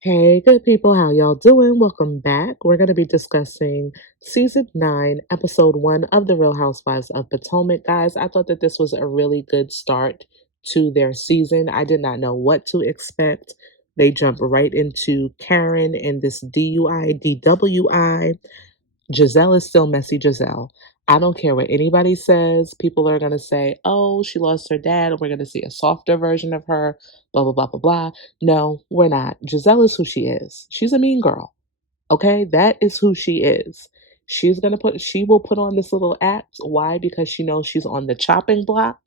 Hey, good people, how y'all doing? Welcome back. We're going to be discussing season 9, episode 1 of The Real Housewives of Potomac. Guys, I thought that this was a really good start to their season. I did not know what to expect. They jumped right into Karen and this DUI, DWI. Giselle is still messy Giselle. I don't care what anybody says. People are going to say, oh, she lost her dad, and we're going to see a softer version of her, blah, blah, blah, blah, blah. No, we're not. Giselle is who she is. She's a mean girl. Okay? That is who she is. She will put on this little act. Why? Because she knows she's on the chopping block.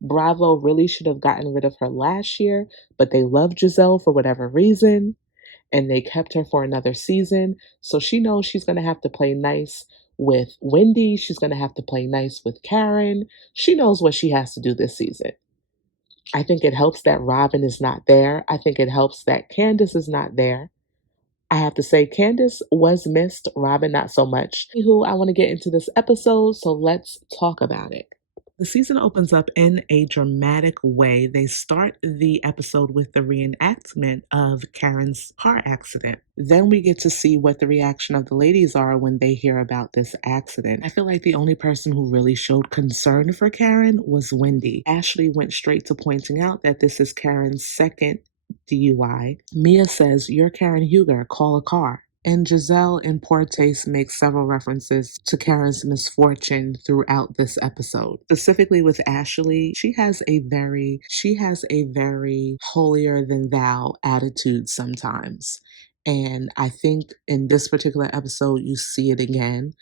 Bravo really should have gotten rid of her last year, but they love Giselle for whatever reason and they kept her for another season. So she knows she's going to have to play nice with Wendy. She's going to have to play nice with Karen. She knows what she has to do this season. I think it helps that Robin is not there. I think it helps that Candace is not there. I have to say, Candace was missed, Robin not so much. Who I want to get into this episode, so let's talk about it. The season opens up in a dramatic way. They start the episode with the reenactment of Karen's car accident. Then we get to see what the reaction of the ladies are when they hear about this accident. I feel like the only person who really showed concern for Karen was Wendy. Ashley went straight to pointing out that this is Karen's second DUI. Mia says, "You're Karen Huger, call a car." And Giselle, in poor taste, makes several references to Karen's misfortune throughout this episode. Specifically with Ashley, she has a very holier than thou attitude sometimes. And I think in this particular episode, you see it again.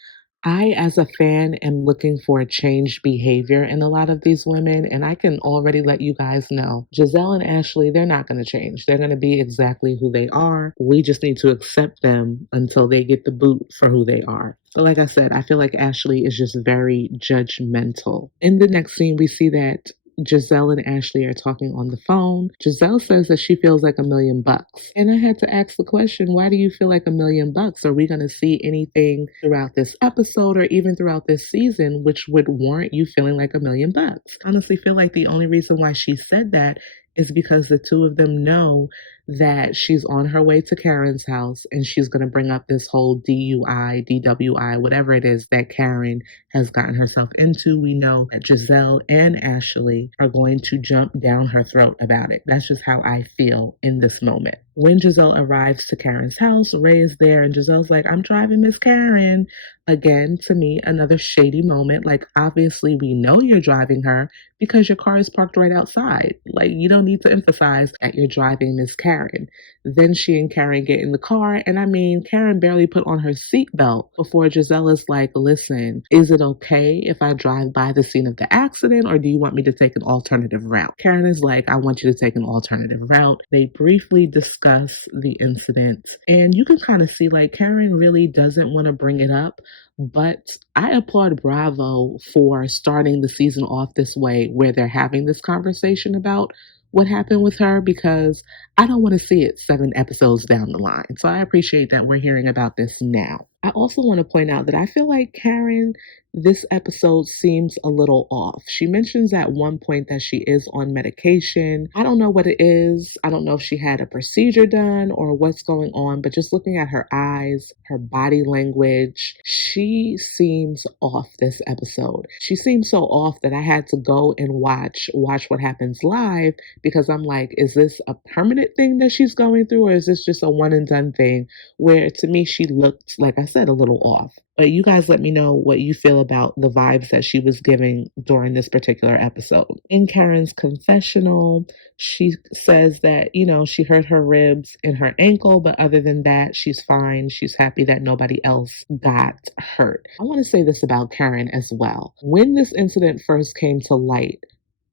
I, as a fan, am looking for a changed behavior in a lot of these women, and I can already let you guys know Giselle and Ashley, they're not going to change. They're going to be exactly who they are. We just need to accept them until they get the boot for who they are. But like I said, I feel like Ashley is just very judgmental. In the next scene, we see that Giselle and Ashley are talking on the phone. Giselle says that she feels like $1,000,000. And I had to ask the question, why do you feel like $1,000,000? Are we going to see anything throughout this episode or even throughout this season which would warrant you feeling like $1,000,000? I honestly feel like the only reason why she said that is because the two of them know that she's on her way to Karen's house and she's going to bring up this whole DUI, DWI, whatever it is that Karen has gotten herself into. We know that Giselle and Ashley are going to jump down her throat about it. That's just how I feel in this moment. When Giselle arrives to Karen's house, Ray is there and Giselle's like, "I'm driving Miss Karen." Again, to me, another shady moment. Like, obviously, we know you're driving her because your car is parked right outside. Like, you don't need to emphasize that you're driving Miss Karen. Then she and Karen get in the car, and I mean, Karen barely put on her seatbelt before Giselle is like, "Listen, is it okay if I drive by the scene of the accident, or do you want me to take an alternative route?" Karen is like, "I want you to take an alternative route." They briefly discuss the incident, and you can kind of see like Karen really doesn't want to bring it up. But I applaud Bravo for starting the season off this way, where they're having this conversation about what happened with her, because I don't want to see it 7 episodes down the line. So I appreciate that we're hearing about this now. I also want to point out that I feel like Karen, this episode seems a little off. She mentions at one point that she is on medication. I don't know what it is. I don't know if she had a procedure done or what's going on, but just looking at her eyes, her body language, she seems off this episode. She seems so off that I had to go and watch What Happens Live, because I'm like, is this a permanent thing that she's going through, or is this just a one and done thing where to me she looked, like I said, a little off? But you guys let me know what you feel about the vibes that she was giving during this particular episode. In Karen's confessional, she says that, she hurt her ribs and her ankle, but other than that, she's fine. She's happy that nobody else got hurt. I want to say this about Karen as well. When this incident first came to light,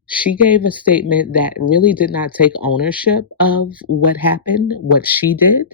she gave a statement that really did not take ownership of what happened, what she did.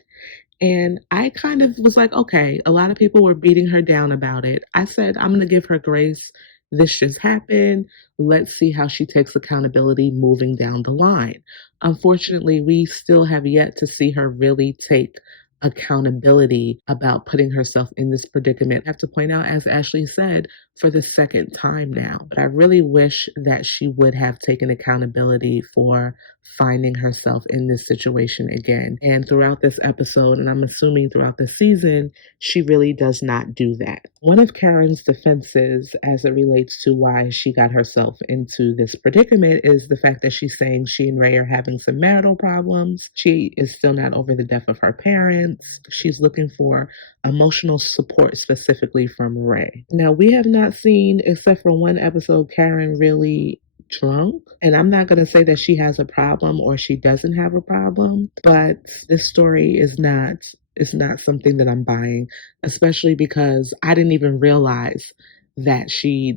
And I kind of was like, okay, a lot of people were beating her down about it. I said, I'm going to give her grace. This just happened. Let's see how she takes accountability moving down the line. Unfortunately, we still have yet to see her really take accountability about putting herself in this predicament. I have to point out, as Ashley said, for the second time now. But I really wish that she would have taken accountability for finding herself in this situation again. And throughout this episode, and I'm assuming throughout the season, she really does not do that. One of Karen's defenses as it relates to why she got herself into this predicament is the fact that she's saying she and Ray are having some marital problems. She is still not over the death of her parents. She's looking for emotional support specifically from Ray. Now, we have not seen, except for one episode, Karen really drunk. And I'm not going to say that she has a problem or she doesn't have a problem, but this story is not something that I'm buying, especially because I didn't even realize that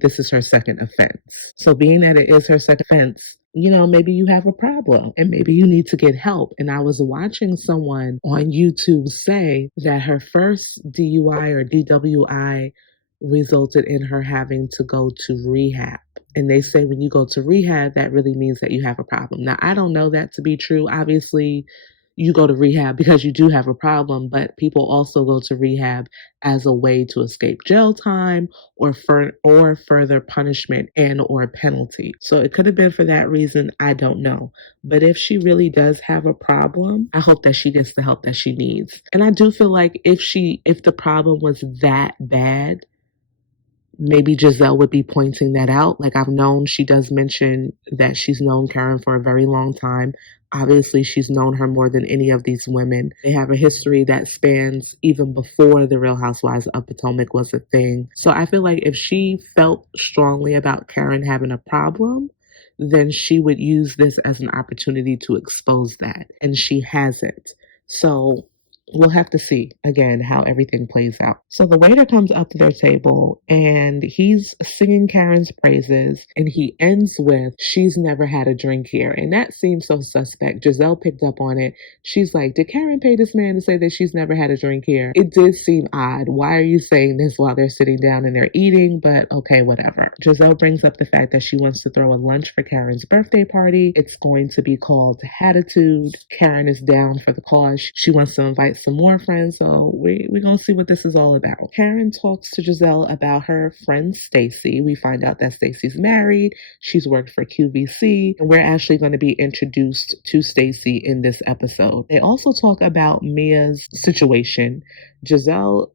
this is her second offense. So being that it is her second offense, maybe you have a problem and maybe you need to get help. And I was watching someone on YouTube say that her first DUI or DWI resulted in her having to go to rehab. And they say when you go to rehab, that really means that you have a problem. Now, I don't know that to be true. Obviously, you go to rehab because you do have a problem, but people also go to rehab as a way to escape jail time or further punishment and or penalty. So it could have been for that reason. I don't know. But if she really does have a problem, I hope that she gets the help that she needs. And I do feel like if the problem was that bad, maybe Giselle would be pointing that out. Like she does mention that she's known Karen for a very long time. Obviously, she's known her more than any of these women. They have a history that spans even before the Real Housewives of Potomac was a thing. So I feel like if she felt strongly about Karen having a problem, then she would use this as an opportunity to expose that. And she hasn't. So we'll have to see again how everything plays out. So the waiter comes up to their table and he's singing Karen's praises and he ends with, "She's never had a drink here." And that seems so suspect. Giselle picked up on it. She's like, "Did Karen pay this man to say that she's never had a drink here?" It did seem odd. Why are you saying this while they're sitting down and they're eating? But okay, whatever. Giselle brings up the fact that she wants to throw a lunch for Karen's birthday party. It's going to be called Hatitude. Karen is down for the cause. She wants to invite some more friends, so we're gonna see what this is all about. Karen talks to Giselle about her friend Stacy. We find out that Stacy's married. She's worked for QVC, and we're actually going to be introduced to Stacy in this episode. They also talk about Mia's situation. Giselle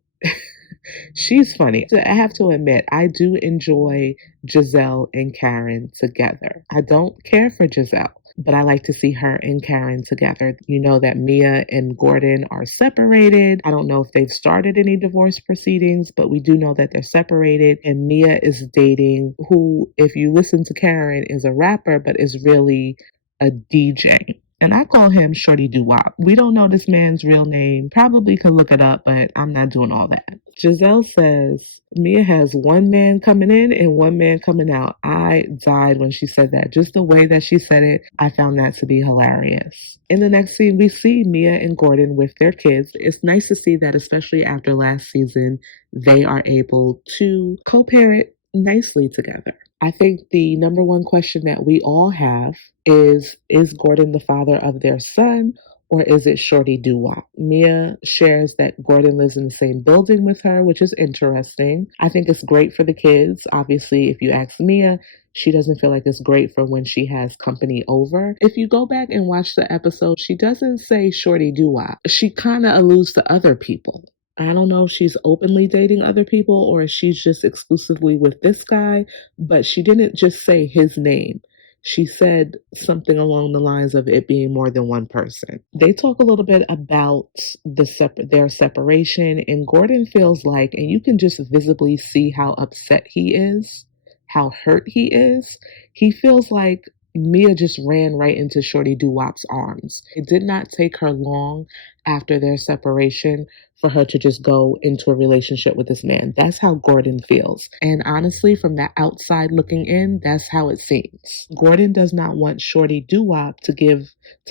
she's funny. I have to admit, I do enjoy Giselle and Karen together. I don't care for Giselle, but I like to see her and Karen together. You know that Mia and Gordon are separated. I don't know if they've started any divorce proceedings, but we do know that they're separated. And Mia is dating who, if you listen to Karen, is a rapper, but is really a DJ. And I call him Shorty Doo Wop. We don't know this man's real name. Probably could look it up, but I'm not doing all that. Giselle says Mia has one man coming in and one man coming out. I died when she said that. Just the way that she said it, I found that to be hilarious. In the next scene, we see Mia and Gordon with their kids. It's nice to see that, especially after last season, they are able to co-parent nicely together. I think the number one question that we all have is Gordon the father of their son, or is it Shorty Doo Wop? Mia shares that Gordon lives in the same building with her, which is interesting. I think it's great for the kids. Obviously, if you ask Mia, she doesn't feel like it's great for when she has company over. If you go back and watch the episode, she doesn't say Shorty Doo Wop. She kind of alludes to other people. I don't know if she's openly dating other people or if she's just exclusively with this guy, but she didn't just say his name. She said something along the lines of it being more than one person. They talk a little bit about their separation, and Gordon feels like, and you can just visibly see how upset he is, how hurt he is. He feels like Mia just ran right into Shorty Doo Wop's arms. It did not take her long after their separation for her to just go into a relationship with this man. That's how Gordon feels. And honestly, from the outside looking in, that's how it seems. Gordon does not want Shorty Doo Wop to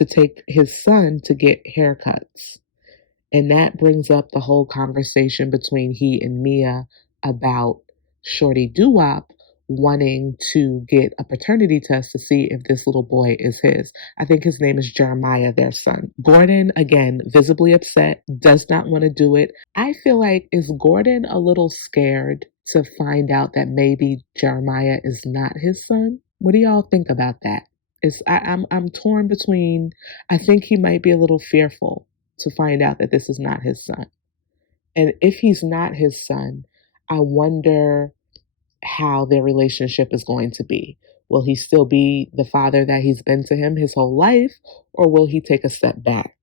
take his son to get haircuts. And that brings up the whole conversation between he and Mia about Shorty Doo Wop wanting to get a paternity test to see if this little boy is his. I think his name is Jeremiah, their son. Gordon, again, visibly upset, does not want to do it. I feel like, is Gordon a little scared to find out that maybe Jeremiah is not his son? What do y'all think about that? I'm torn between. I think he might be a little fearful to find out that this is not his son. And if he's not his son, I wonder how their relationship is going to be. Will he still be the father that he's been to him his whole life, or will he take a step back?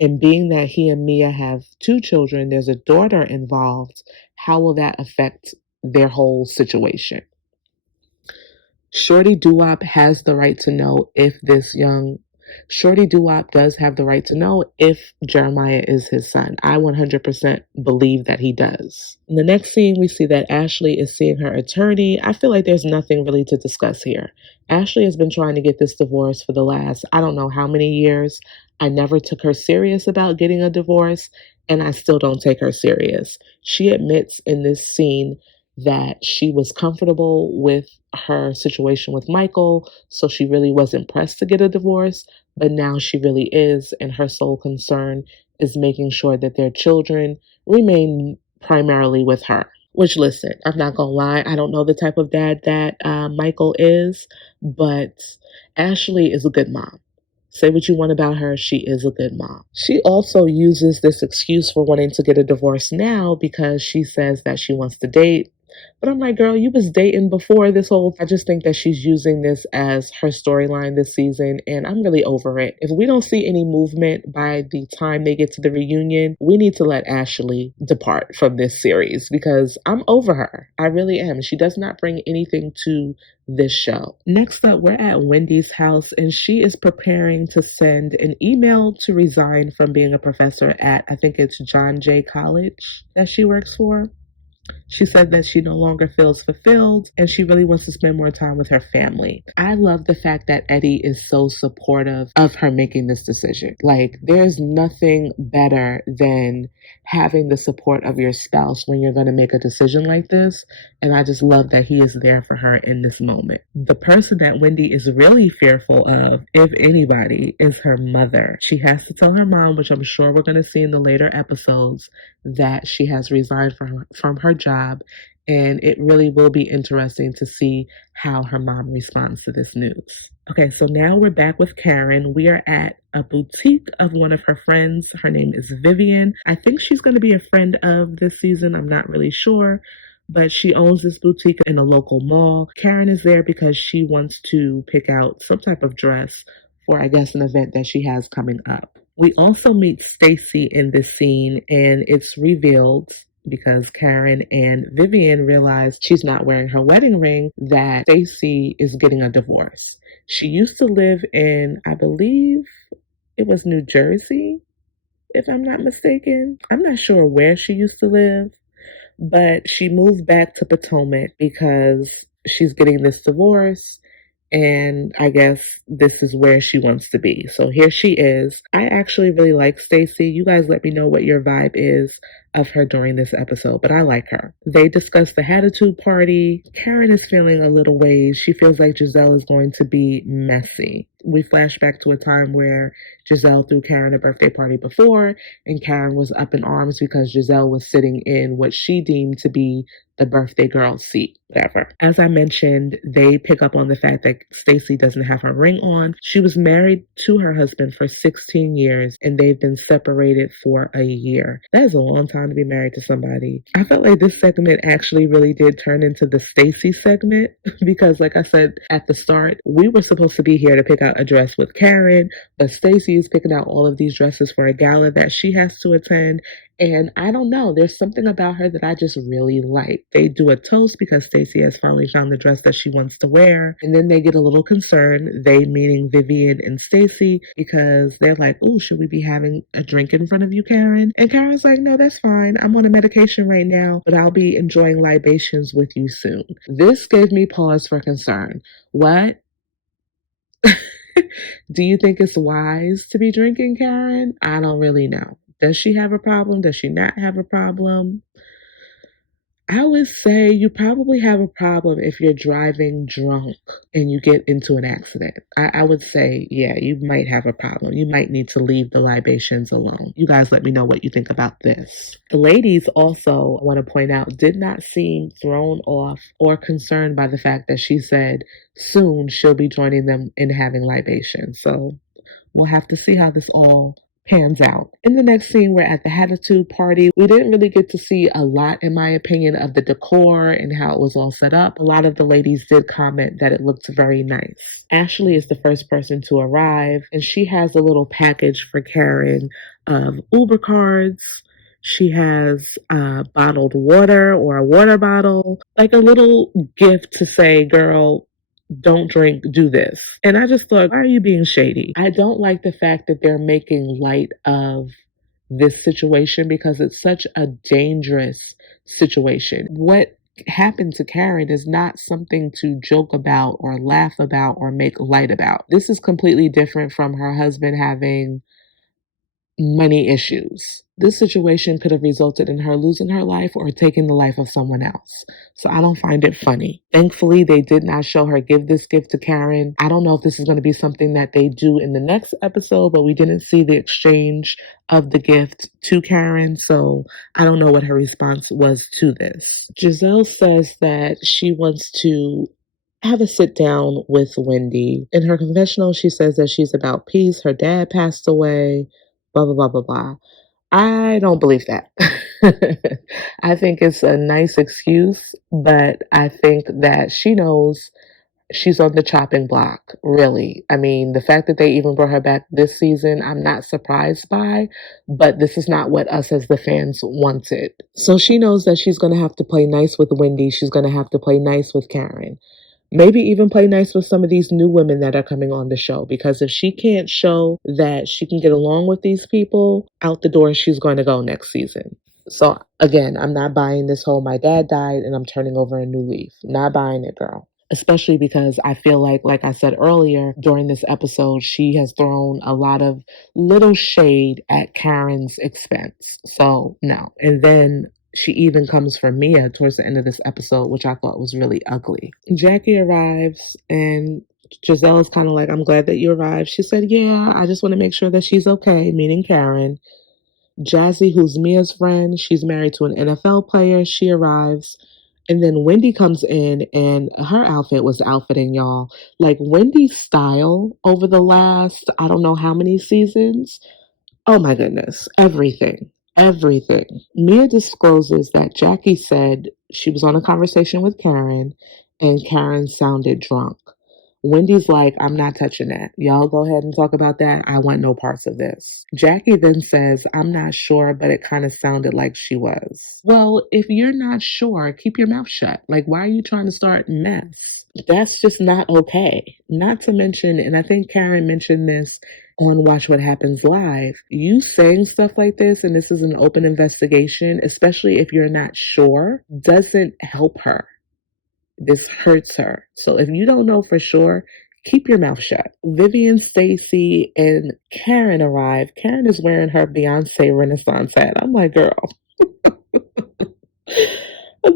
And being that he and Mia have two children, there's a daughter involved, how will that affect their whole situation? Shorty Doo-Wop has the right to know if this young Shorty Doo-Wop does have the right to know if Jeremiah is his son. I 100% believe that he does. In the next scene, we see that Ashley is seeing her attorney. I feel like there's nothing really to discuss here. Ashley has been trying to get this divorce for the last, I don't know how many years. I never took her serious about getting a divorce, and I still don't take her serious. She admits in this scene that she was comfortable with her situation with Michael, so she really wasn't pressed to get a divorce, but now she really is, and her sole concern is making sure that their children remain primarily with her. Which, listen, I'm not gonna lie, I don't know the type of dad that Michael is, but Ashley is a good mom. Say what you want about her, she is a good mom. She also uses this excuse for wanting to get a divorce now because she says that she wants to date. But I'm like, girl, you was dating before this whole. I just think that she's using this as her storyline this season, and I'm really over it. If we don't see any movement by the time they get to the reunion, we need to let Ashley depart from this series because I'm over her. I really am. She does not bring anything to this show. Next up, we're at Wendy's house, and she is preparing to send an email to resign from being a professor at, I think it's John Jay College that she works for. She said that she no longer feels fulfilled and she really wants to spend more time with her family. I love the fact that Eddie is so supportive of her making this decision. Like, there's nothing better than having the support of your spouse when you're going to make a decision like this. And I just love that he is there for her in this moment. The person that Wendy is really fearful of, if anybody, is her mother. She has to tell her mom, which I'm sure we're going to see in the later episodes, that she has resigned from her job. And it really will be interesting to see how her mom responds to this news. Okay, so now we're back with Karen. We are at a boutique of one of her friends. Her name is Vivian. I think she's going to be a friend of this season. I'm not really sure, but she owns this boutique in a local mall. Karen is there because she wants to pick out some type of dress for, I guess, an event that she has coming up. We also meet Stacy in this scene, and it's revealed because Karen and Vivian realize she's not wearing her wedding ring that Stacy is getting a divorce. She used to live in, I believe it was New Jersey, if I'm not mistaken. I'm not sure where she used to live, but she moved back to Potomac because she's getting this divorce. And I guess this is where she wants to be. So here she is. I actually really like Stacy. You guys let me know what your vibe is of her during this episode, but I like her. They discuss the Hatitude party. Karen is feeling a little ways. She feels like Giselle is going to be messy. We flash back to a time where Giselle threw Karen a birthday party before, and Karen was up in arms because Giselle was sitting in what she deemed to be the birthday girl seat, whatever. As I mentioned, they pick up on the fact that Stacy doesn't have her ring on. She was married to her husband for 16 years, and they've been separated for a year. That is a long time to be married to somebody. I felt like this segment actually really did turn into the Stacy segment because, like I said at the start, we were supposed to be here to pick out a dress with Karen, but Stacy is picking out all of these dresses for a gala that she has to attend. And I don't know, there's something about her that I just really like. They do a toast because Stacy has finally found the dress that she wants to wear. And then they get a little concerned, they meaning Vivian and Stacy, because they're like, "Ooh, should we be having a drink in front of you, Karen?" And Karen's like, "No, that's fine. I'm on a medication right now, but I'll be enjoying libations with you soon." This gave me pause for concern. What? Do you think it's wise to be drinking, Karen? I don't really know. Does she have a problem? Does she not have a problem? I would say you probably have a problem if you're driving drunk and you get into an accident. I would say, yeah, you might have a problem. You might need to leave the libations alone. You guys let me know what you think about this. The ladies also, I want to point out, did not seem thrown off or concerned by the fact that she said soon she'll be joining them in having libations. So we'll have to see how this all pans out. In the next scene, we're at the Hatitude party. We didn't really get to see a lot, in my opinion, of the decor and how it was all set up. A lot of the ladies did comment that it looked very nice. Ashley is the first person to arrive, and she has a little package for Karen of Uber cards. She has bottled water or a water bottle, like a little gift to say, girl, don't drink, do this. And I just thought, why are you being shady? I don't like the fact that they're making light of this situation because it's such a dangerous situation. What happened to Karen is not something to joke about or laugh about or make light about. This is completely different from her husband having money issues. This situation could have resulted in her losing her life or taking the life of someone else. So I don't find it funny. Thankfully, they did not show her give this gift to Karen. I don't know if this is going to be something that they do in the next episode, but we didn't see the exchange of the gift to Karen. So I don't know what her response was to this. Giselle says that she wants to have a sit down with Wendy. In her confessional, she says that she's about peace. Her dad passed away, blah, blah, blah, blah, blah. I don't believe that. I think it's a nice excuse, but I think that she knows she's on the chopping block, really. I mean, the fact that they even brought her back this season, I'm not surprised by, but this is not what us as the fans wanted. So she knows that she's going to have to play nice with Wendy. She's going to have to play nice with Karen. Maybe even play nice with some of these new women that are coming on the show. Because if she can't show that she can get along with these people, out the door she's going to go next season. So again, I'm not buying this whole my dad died and I'm turning over a new leaf. Not buying it, girl. Especially because I feel like I said earlier during this episode, she has thrown a lot of little shade at Karen's expense. So no. And then she even comes for Mia towards the end of this episode, which I thought was really ugly. Jackie arrives and Giselle is kind of like, I'm glad that you arrived. She said, yeah, I just want to make sure that she's okay, meaning Karen. Jazzy, who's Mia's friend, she's married to an NFL player. She arrives. And then Wendy comes in and her outfit was outfitting y'all. Like Wendy's style over the last, I don't know how many seasons. Oh my goodness. Everything. Everything. Mia discloses that Jackie said she was on a conversation with Karen and Karen sounded drunk. Wendy's like, I'm not touching that. Y'all go ahead and talk about that. I want no parts of this. Jackie then says, I'm not sure, but it kind of sounded like she was. Well, if you're not sure, keep your mouth shut. Like, why are you trying to start mess? That's just not okay. Not to mention, and I think Karen mentioned this on Watch What Happens Live, you saying stuff like this, and this is an open investigation, especially if you're not sure, doesn't help her. This hurts her. So if you don't know for sure, keep your mouth shut. Vivian, Stacy, and Karen arrive. Karen is wearing her Beyonce Renaissance hat. I'm like, girl.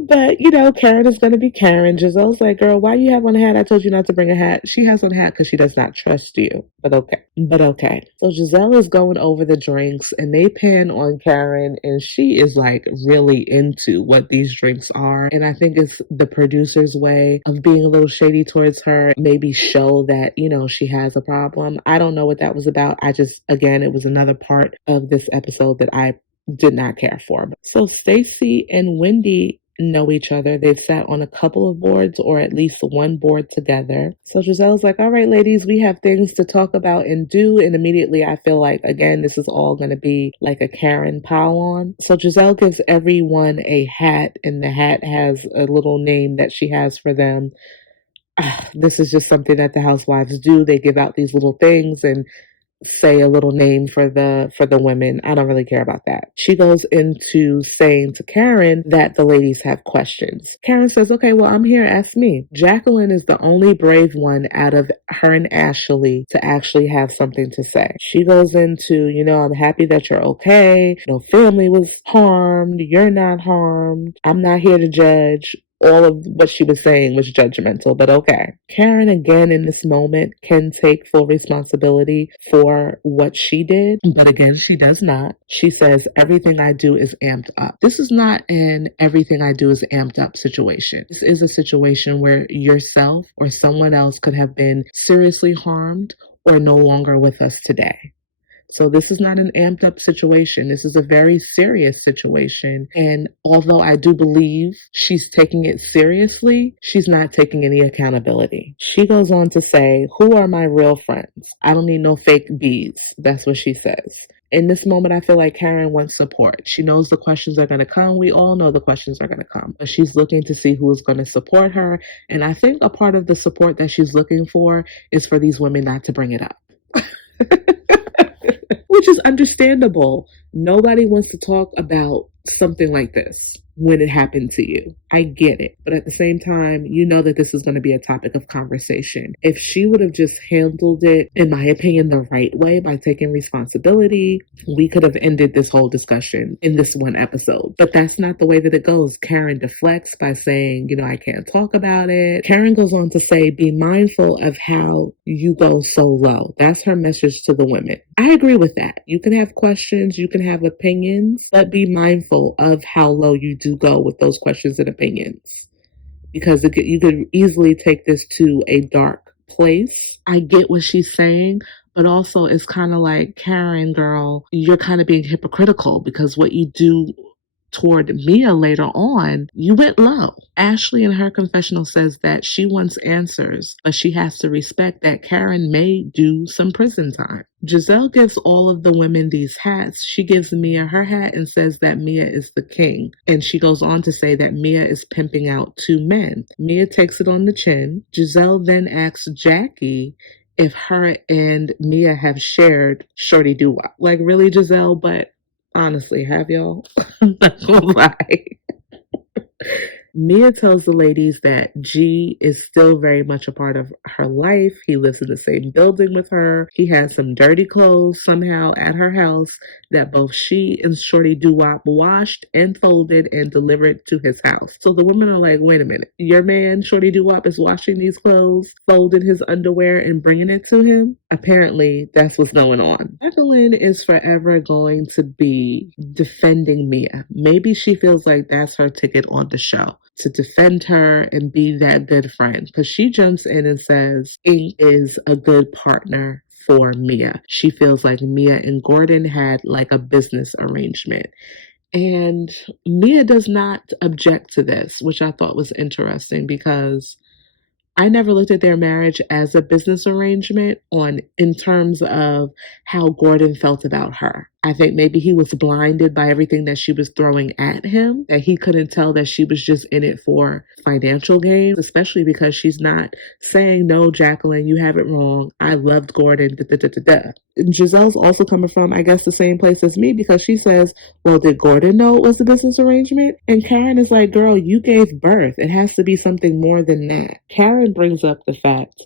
But, Karen is going to be Karen. Giselle's like, girl, why you have on a hat? I told you not to bring a hat. She has on a hat because she does not trust you. But okay. So Giselle is going over the drinks and they pan on Karen and she is like really into what these drinks are. And I think it's the producer's way of being a little shady towards her. Maybe show that, she has a problem. I don't know what that was about. Again, it was another part of this episode that I did not care for. So Stacy and Wendy know each other. They've sat on a couple of boards or at least one board together. So Giselle's like, all right, ladies, we have things to talk about and do. And immediately I feel like, again, this is all going to be like a Karen pile on. So Giselle gives everyone a hat and the hat has a little name that she has for them. This is just something that the housewives do. They give out these little things and say a little name for the women. I don't really care about that. She goes into saying to Karen that the ladies have questions. Karen says, okay, well, I'm here, ask me. Jacqueline is the only brave one out of her and Ashley to actually have something to say. She goes into, I'm happy that you're okay. No family was harmed. You're not harmed. I'm not here to judge. All of what she was saying was judgmental, but okay. Karen, again, in this moment, can take full responsibility for what she did, but again, she does not. She says, everything I do is amped up. This is not an everything I do is amped up situation. This is a situation where yourself or someone else could have been seriously harmed or no longer with us today. So this is not an amped up situation. This is a very serious situation. And although I do believe she's taking it seriously, she's not taking any accountability. She goes on to say, who are my real friends? I don't need no fake bees. That's what she says. In this moment, I feel like Karen wants support. She knows the questions are going to come. We all know the questions are going to come. But she's looking to see who is going to support her. And I think a part of the support that she's looking for is for these women not to bring it up. Which is understandable. Nobody wants to talk about something like this when it happened to you. I get it. But at the same time, you know that this is going to be a topic of conversation. If she would have just handled it, in my opinion, the right way by taking responsibility, we could have ended this whole discussion in this one episode. But that's not the way that it goes. Karen deflects by saying, I can't talk about it. Karen goes on to say, be mindful of how you go so low. That's her message to the women. I agree with that. You can have questions, you can have opinions, but be mindful of how low you do go with those questions and opinions. Because you could easily take this to a dark place. I get what she's saying, but also it's kind of like, Karen, girl, you're kind of being hypocritical because what you do toward Mia later on, you went low. Ashley in her confessional says that she wants answers, but she has to respect that Karen may do some prison time. Giselle gives all of the women these hats. She gives Mia her hat and says that Mia is the king. And she goes on to say that Mia is pimping out 2 men. Mia takes it on the chin. Giselle then asks Jackie if her and Mia have shared Shorty Doo-Wop. Like, really, Giselle? But honestly, have y'all? I'm not gonna lie. Mia tells the ladies that G is still very much a part of her life. He lives in the same building with her. He has some dirty clothes somehow at her house that both she and Shorty Doo-Wop washed and folded and delivered to his house. So the women are like, wait a minute, your man Shorty Doo-Wop is washing these clothes, folding his underwear and bringing it to him? Apparently, that's what's going on. Jacqueline is forever going to be defending Mia. Maybe she feels like that's her ticket on the show, to defend her and be that good friend. Because she jumps in and says he is a good partner for Mia. She feels like Mia and Gordon had like a business arrangement. And Mia does not object to this, which I thought was interesting because I never looked at their marriage as a business arrangement in terms of how Gordon felt about her. I think maybe he was blinded by everything that she was throwing at him, that he couldn't tell that she was just in it for financial gains, especially because she's not saying, no, Jacqueline, you have it wrong. I loved Gordon. Da, da, da, da, da. Giselle's also coming from, I guess, the same place as me because she says, well, did Gordon know it was a business arrangement? And Karen is like, girl, you gave birth. It has to be something more than that. Karen brings up the fact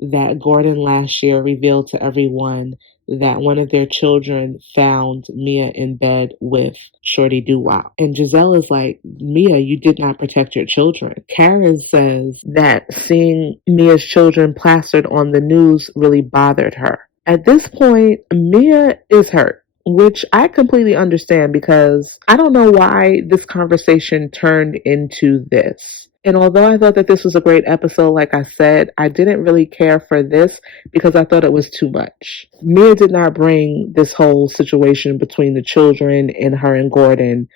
that Gordon last year revealed to everyone that one of their children found Mia in bed with Shorty Doo-Wop. And Giselle is like, Mia, you did not protect your children. Karen says that seeing Mia's children plastered on the news really bothered her. At this point, Mia is hurt, which I completely understand because I don't know why this conversation turned into this. And although I thought that this was a great episode, like I said, I didn't really care for this because I thought it was too much. Mia did not bring this whole situation between the children and her and Gordon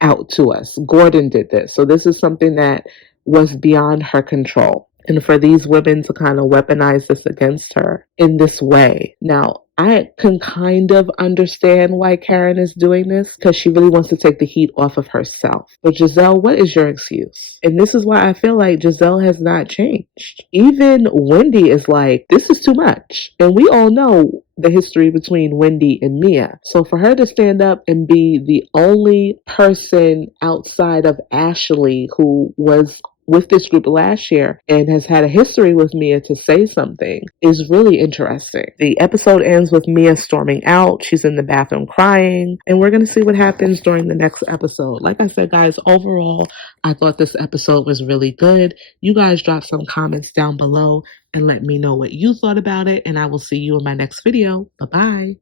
out to us. Gordon did this. So this is something that was beyond her control. And for these women to kind of weaponize this against her in this way. Now, I can kind of understand why Karen is doing this because she really wants to take the heat off of herself. But Giselle, what is your excuse? And this is why I feel like Giselle has not changed. Even Wendy is like, this is too much. And we all know the history between Wendy and Mia. So for her to stand up and be the only person outside of Ashley who was with this group last year and has had a history with Mia to say something is really interesting. The episode ends with Mia storming out. She's in the bathroom crying, and we're going to see what happens during the next episode. Like I said, guys, overall, I thought this episode was really good. You guys drop some comments down below and let me know what you thought about it, and I will see you in my next video. Bye-bye.